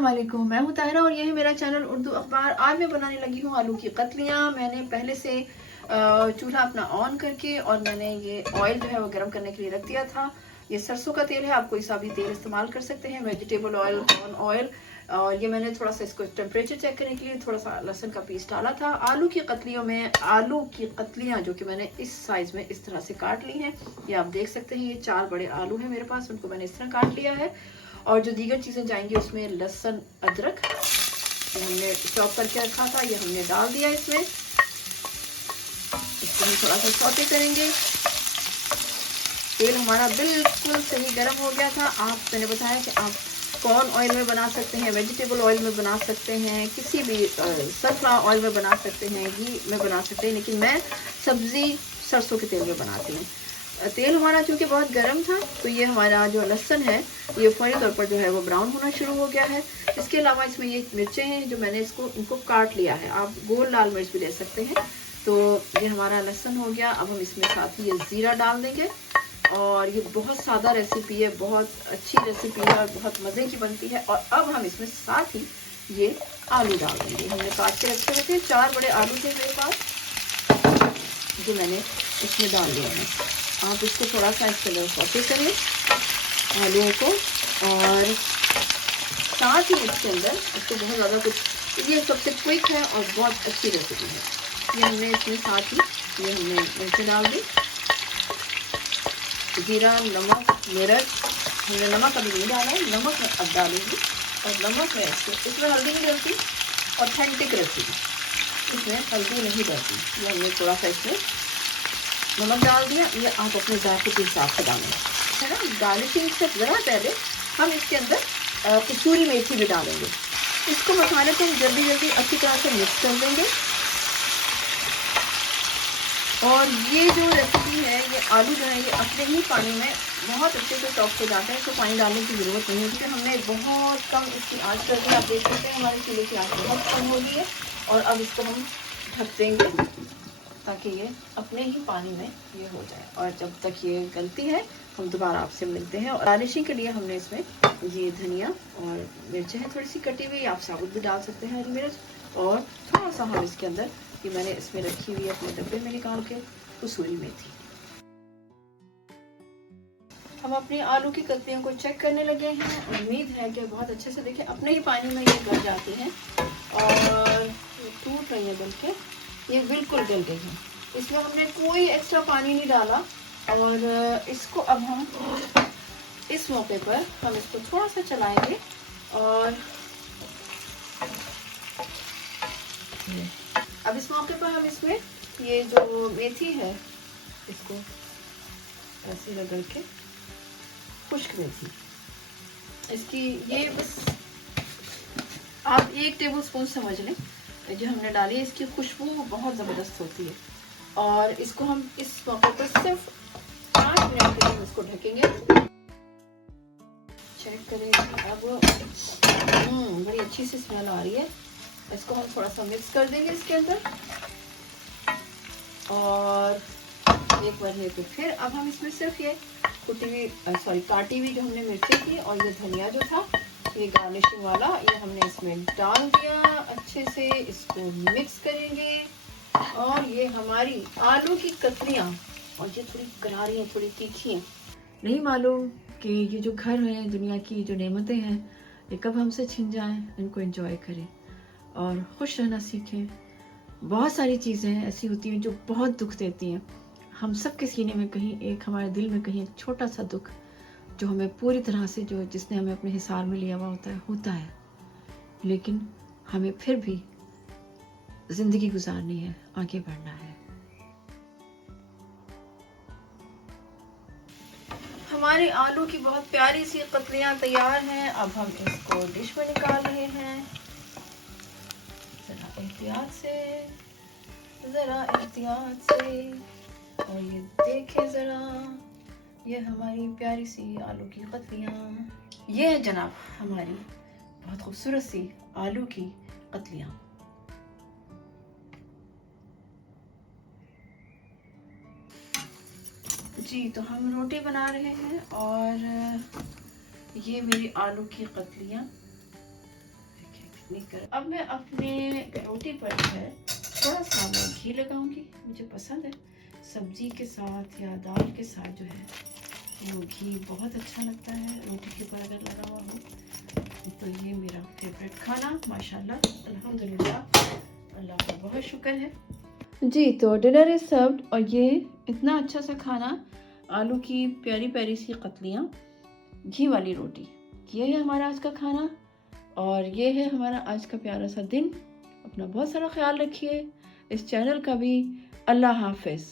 अस्सलाम वालेकुम, मैं हूं ताहिरा और ये है मेरा चैनल उर्दू अखबार। आज मैं बनाने लगी हूं आलू की कतलियाँ। मैंने पहले से चूल्हा अपना ऑन करके और मैंने ये ऑयल जो है वो गर्म करने के लिए रख दिया था। ये सरसों का तेल है, आप कोई सा भी तेल इस्तेमाल कर सकते हैं, वेजिटेबल ऑयल, कॉर्न ऑयल। और ये मैंने थोड़ा सा इसको टेम्परेचर चेक करने के लिए थोड़ा सा लहसुन का पीस डाला था। आलू की कतलियों में आलू की कतलियाँ जो कि मैंने इस साइज में इस तरह से काट ली हैं, ये आप देख सकते हैं। ये 4 बड़े आलू हैं मेरे पास, उनको मैंने इस तरह काट लिया है। और जो दीगर चीज़ें जाएंगी उसमें लहसुन, अदरक ये हमने चॉप करके रखा था, ये हमने डाल दिया इसमें। इसको हम थोड़ा सा सौते करेंगे। तेल हमारा बिल्कुल सही गर्म हो गया था। मैंने बताया कि आप कॉर्न ऑयल में बना सकते हैं, वेजिटेबल ऑयल में बना सकते हैं, किसी भी सनफ्लावर ऑयल में बना सकते हैं, घी में बना सकते हैं, लेकिन मैं सब्ज़ी सरसों के तेल में बनाती हूँ। तेल हमारा चूँकि बहुत गर्म था तो ये हमारा जो लहसुन है ये फौरी तौर पर जो है वो ब्राउन होना शुरू हो गया है। इसके अलावा इसमें ये मिर्चें हैं जो मैंने इनको काट लिया है, आप गोल लाल मिर्च भी ले सकते हैं। तो ये हमारा लहसुन हो गया। अब हम इसमें साथ ही ये ज़ीरा डाल देंगे। और ये बहुत सादा रेसिपी है, बहुत अच्छी रेसिपी है और बहुत मज़े की बनती है। और अब हम इसमें साथ ही ये आलू डाल देंगे। हमने काट के रखे हुए थे, 4 बड़े आलू थे मेरे पास जो मैंने इसमें डाल दिया है। आप इसको थोड़ा सा इस तरह सौते करें आलूओं को, और साथ ही इसके अंदर इसको बहुत ज़्यादा कुछ, ये सबसे क्विक है और बहुत अच्छी रेसिपी है। ये हमने इसमें साथ ही ये हमने मिर्ची डाल दी, जीरा, नमक, मिर्च। हमने नमक अभी नहीं डाला है, नमक मैं अब डालूंगी। और नमक है इसमें हल्दी नहीं डलती, ऑथेंटिक रेसिपी इसमें हल्दी नहीं डलती। ये हमने थोड़ा सा इसमें नमक डाल दिया। ये आप अपने जायके के हिसाब से डालें, है ना। गार्निशिंग से ज़रा पहले हम इसके अंदर कसूरी मेथी भी डालेंगे। इसको मसाले को हम जल्दी अच्छी तरह से मिक्स कर देंगे। और ये जो रेसिपी है, ये आलू जो है ये अपने ही पानी में बहुत अच्छे से सॉफ्ट हो जाते हैं, इसको पानी डालने की ज़रूरत नहीं होती। हमने बहुत कम इसकी आँच कर दी, आप देख सकते हैं हमारे चूल्हे की आँच बहुत कम हो गई है। और अब इसको हम ढक देंगे ताकि ये अपने ही पानी में ये हो जाए। और जब तक ये गलती है हम दोबारा आपसे मिलते हैं। और गार्निशिंग के लिए हमने इसमें ये धनिया और मिर्चें हैं थोड़ी सी कटी हुई, आप साबुत भी डाल सकते हैं हरी मिर्च। और थोड़ा सा हम इसके अंदर ये मैंने इसमें रखी हुई है अपने डब्बे में निकाल के कसूरी मेथी। हम अपनी आलू की कतलियों को चेक करने लगे हैं। उम्मीद है कि बहुत अच्छे से देखें, अपने ही पानी में ये गल जाती हैं और ये टूट रही है, बल्कि ये बिल्कुल गल गई है। इसमें हमने कोई एक्स्ट्रा पानी नहीं डाला। और इसको अब हम इस मौके पर हम इसको थोड़ा सा चलाएंगे। और अब इस मौके पर हम इसमें ये जो मेथी है इसको ऐसे रगड़ के, खुश्क मेथी इसकी, ये बस आप 1 टेबल स्पून समझ लें जो हमने डाली है। इसकी खुशबू बहुत ज़बरदस्त होती है। और इसको हम इस मौके पर सिर्फ 5 मिनट के लिए इसको ढकेंगे। चेक करें, अब बड़ी अच्छी सी स्मेल आ रही है। इसको हम थोड़ा सा मिक्स कर देंगे इसके अंदर। और एक बार ये फिर अब हम इसमें सिर्फ ये काटी हुई जो हमने मिर्ची थी और ये धनिया जो था ये गार्निशिंग वाला, ये हमने इसमें डाल दिया। अच्छे से इसको मिक्स करेंगे। और ये हमारी आलू की कतलियाँ, और ये थोड़ी करारी हैं, थोड़ी तीखी हैं। नहीं मालूम कि ये जो घर हैं, दुनिया की जो नेमतें हैं, ये कब हमसे छिन जाएं। इनको एंजॉय करें और खुश रहना सीखें। बहुत सारी चीज़ें ऐसी होती हैं जो बहुत दुख देती हैं। हम सब के सीने में कहीं एक, हमारे दिल में कहीं एक छोटा सा दुख जो हमें पूरी तरह से, जो जिसने हमें अपने हिसार में लिया हुआ होता है। लेकिन हमें फिर भी ज़िंदगी गुजारनी है, आगे बढ़ना है। हमारे आलू की बहुत प्यारी सी कतलियाँ तैयार हैं। अब हम इसको डिश में निकाल रहे हैं। ज़रा एहतियात से। और ये देखें ज़रा, ये हमारी प्यारी सी आलू की कतलियाँ। ये है जनाब हमारी बहुत खूबसूरत सी आलू की कतलियाँ। जी, तो हम रोटी बना रहे हैं और ये मेरी आलू की कतलियाँ अब मैं अपने रोटी पर जो है थोड़ा सा मैं घी लगाऊंगी। मुझे पसंद है सब्जी के साथ या दाल के साथ जो है वो घी बहुत अच्छा लगता है, रोटी के ऊपर अगर लगा हुआ हो। तो ये मेरा फेवरेट खाना माशाल्लाह अल्हम्दुलिल्लाह, अल्लाह का बहुत शुक्र है जी। तो डिनर इज सर्व्ड और ये इतना अच्छा सा खाना, आलू की प्यारी प्यारी सी कतलियाँ, घी वाली रोटी, ये है हमारा आज का खाना और ये है हमारा आज का प्यारा सा दिन। अपना बहुत सारा ख्याल रखिए, इस चैनल का भी। अल्लाह हाफिज़।